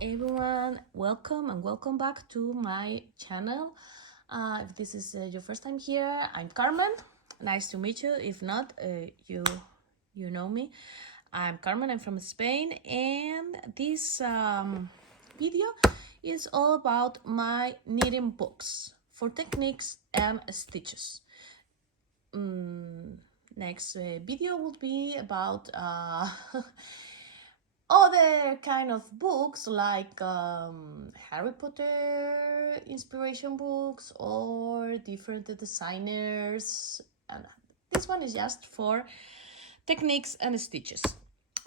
Everyone, welcome and welcome back to my channel. If this is your first time here, I'm Carmen. Nice to meet you. If not, you know me. I'm Carmen. I'm from Spain, and this video is all about my knitting books for techniques and stitches. Next video will be about other kind of books like Harry Potter inspiration books or different designers, and this one is just for techniques and stitches.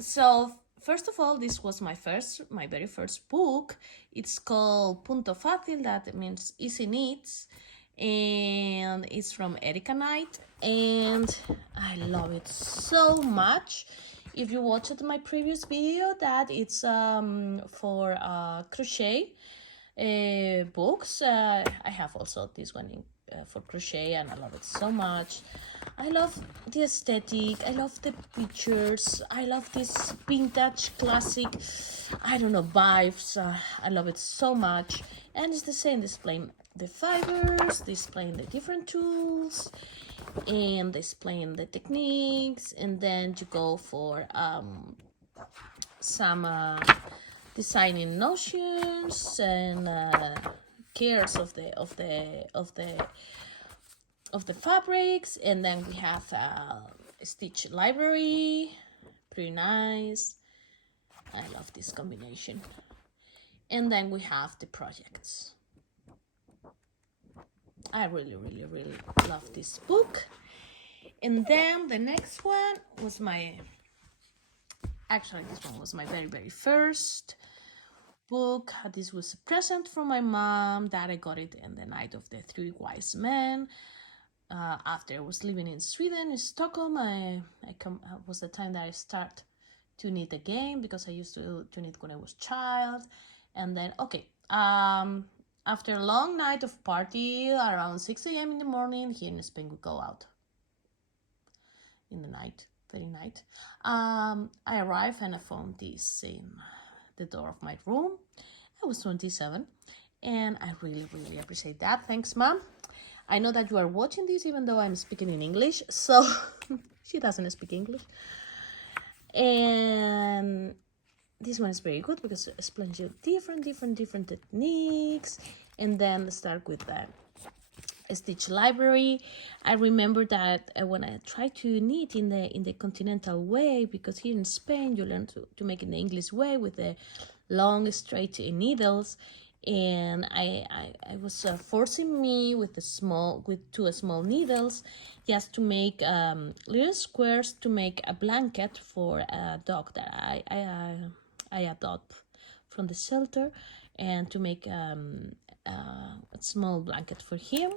So first of all, this was my very first book. It's called Punto Fácil, that means easy knits, and it's from Erika Knight, and I love it so much. If you watched my previous video, that it's for crochet books. I have also this one for crochet, and I love it so much. I love the aesthetic, I love the pictures, I love this vintage classic, I don't know, vibes. I love it so much. And it's the same, displaying the fibers, displaying the different tools, and displaying the techniques, and then you go for some designing notions and cares of the fabrics. And then we have a stitch library, pretty nice. I love this combination. And then we have the projects. I really love this book. And then the next one was this one was my very first book. This was a present from my mom that I got it in the night of the Three Wise Men. After I was living in Sweden, in Stockholm, was the time that I start to knit again, because I used to knit when I was child. And then after a long night of party, around 6 a.m. in the morning, here in Spain we go out in the night, very night. I arrived and I found this in the door of my room. I was 27, and I really appreciate that. Thanks, Mom. I know that you are watching this even though I'm speaking in English, so she doesn't speak English. And this one is very good because it explains you different techniques. And then start with the stitch library. I remember that when I tried to knit in the continental way, because here in Spain you learn to make it in the English way with the long straight needles, and I was forcing me with two small needles just to make little squares to make a blanket for a dog that I adopt from the shelter, and to make a small blanket for him.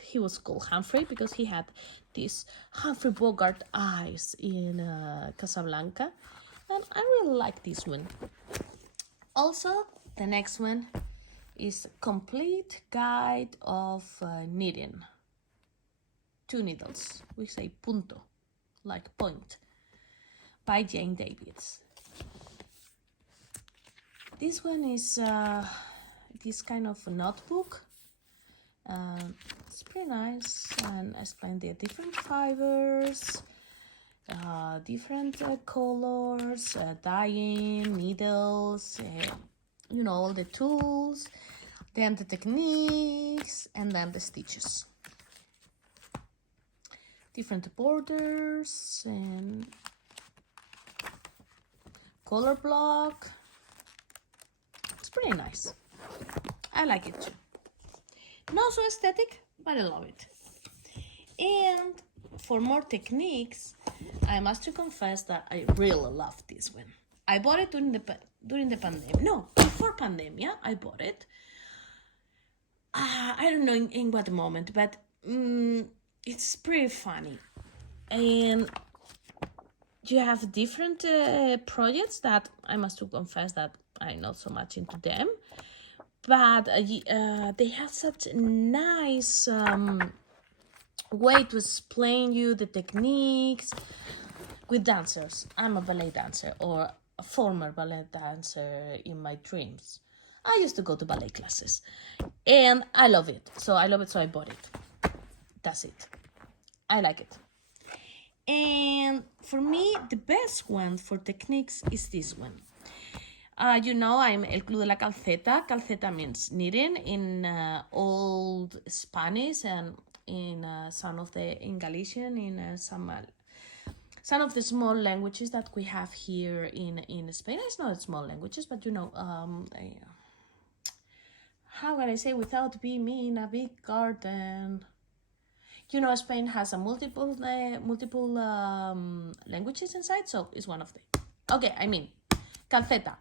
He was called Humphrey because he had these Humphrey Bogart eyes in Casablanca, and I really like this one. Also, the next one is Complete Guide of Knitting. 2 needles, we say punto, like point, by Jane Davids. This one is this kind of a notebook. It's pretty nice, and I explain the different fibers, different colors, dyeing, needles, all the tools, then the techniques, and then the stitches. Different borders and color block. It's pretty nice. I like it too. Not so aesthetic, but I love it. And for more techniques, I must confess that I really love this one. I bought it during the pandemic. No, before pandemia, I bought it. I don't know in what moment, but it's pretty funny. And you have different projects that I must confess that I'm not so much into them, but they have such a nice way to explain you the techniques with dancers. I'm a ballet dancer, or a former ballet dancer in my dreams. I used to go to ballet classes and I love it. So I love it, so I bought it. That's it. I like it. And for me, the best one for techniques is this one. You know, I'm El Club de la Calceta. Calceta means knitting in old Spanish and in some of the in Galician, in some of the small languages that we have here in Spain. It's not small languages, but you know, how can I say without being in a big garden? You know, Spain has a multiple languages inside, so it's one of them. Okay, I mean, calceta.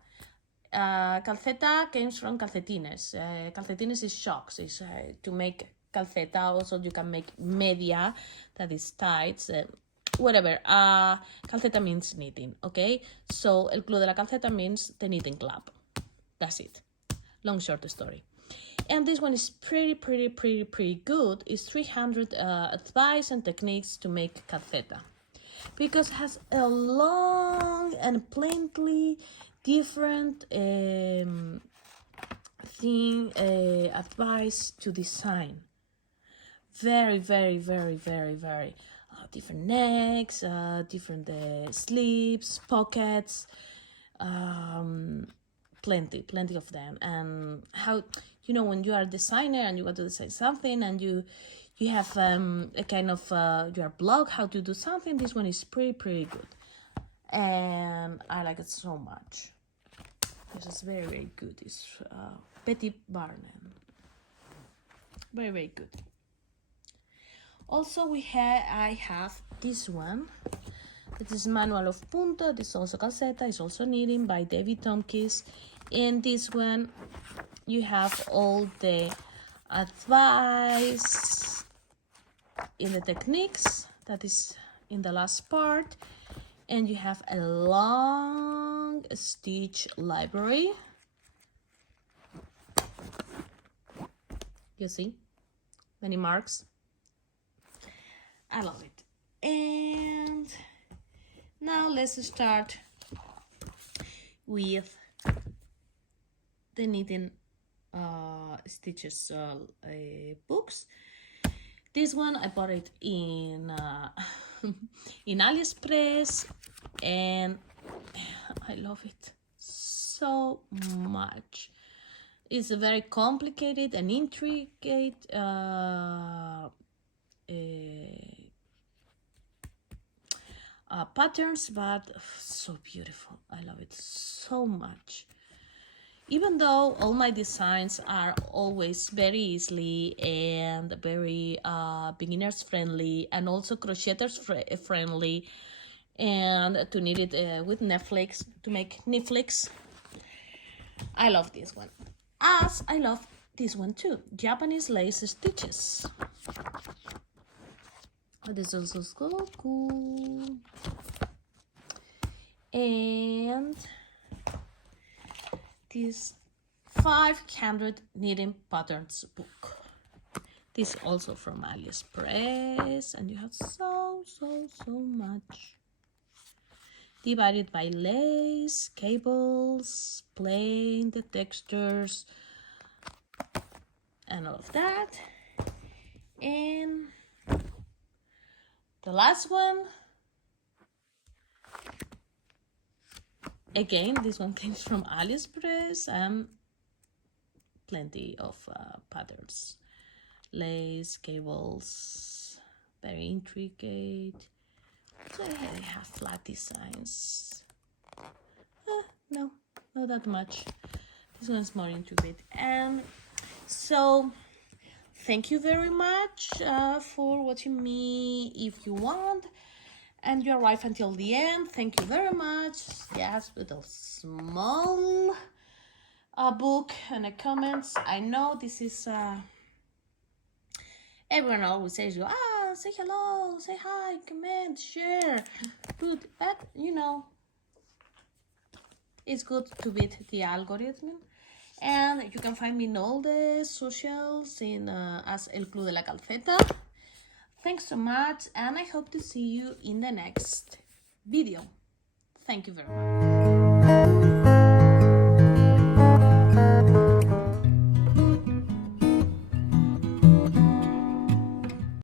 Calceta comes from calcetines. Calcetines is shocks. Is to make calceta. Also, you can make media, that is tights. Whatever. Calceta means knitting. Okay, so El Club de la Calceta means the knitting club. That's it. Long short story. And this one is pretty good. It's 300 advice and techniques to make calceta, because it has a long and plenty different advice to design. Very different necks, different sleeves, pockets, plenty of them. And how, you know, when you are a designer and you want to design something and you have a kind of your blog how to do something, this one is pretty good, and I like it so much. This is very good. It's Betty Barnum. Very good. Also, I have this one. It is Manual of Punto. This is also calceta. It's also knitting by David Tompkins. In this one, you have all the advice in the techniques. That is in the last part. And you have a long stitch library. You see? Many marks. I love it. And now let's start with the knitting stitches books. This one I bought it in in AliExpress, and I love it so much. It's a very complicated and intricate patterns, but so beautiful. I love it so much. Even though all my designs are always very easily and very beginners friendly and also crocheters friendly, and to knit it with Netflix, to make Netflix, I love this one. As I love this one too, Japanese lace stitches. This is also so cool. And this 500 knitting patterns book. This is also from AliExpress, and you have so much. Divided by lace, cables, plain, the textures, and all of that. And the last one, again, this one comes from AliExpress, and plenty of patterns, lace, cables, very intricate. So I have flat designs. No, not that much. This one's more intricate. And so thank you very much for watching me. If you want and you arrive until the end, thank you very much. Yes, with a small book and a comments. I know this is everyone always says you say hello, say hi, comment, share, good, but you know, it's good to beat the algorithm. And you can find me in all the socials in as El Club de la Calceta. Thanks so much, and I hope to see you in the next video. Thank you very much.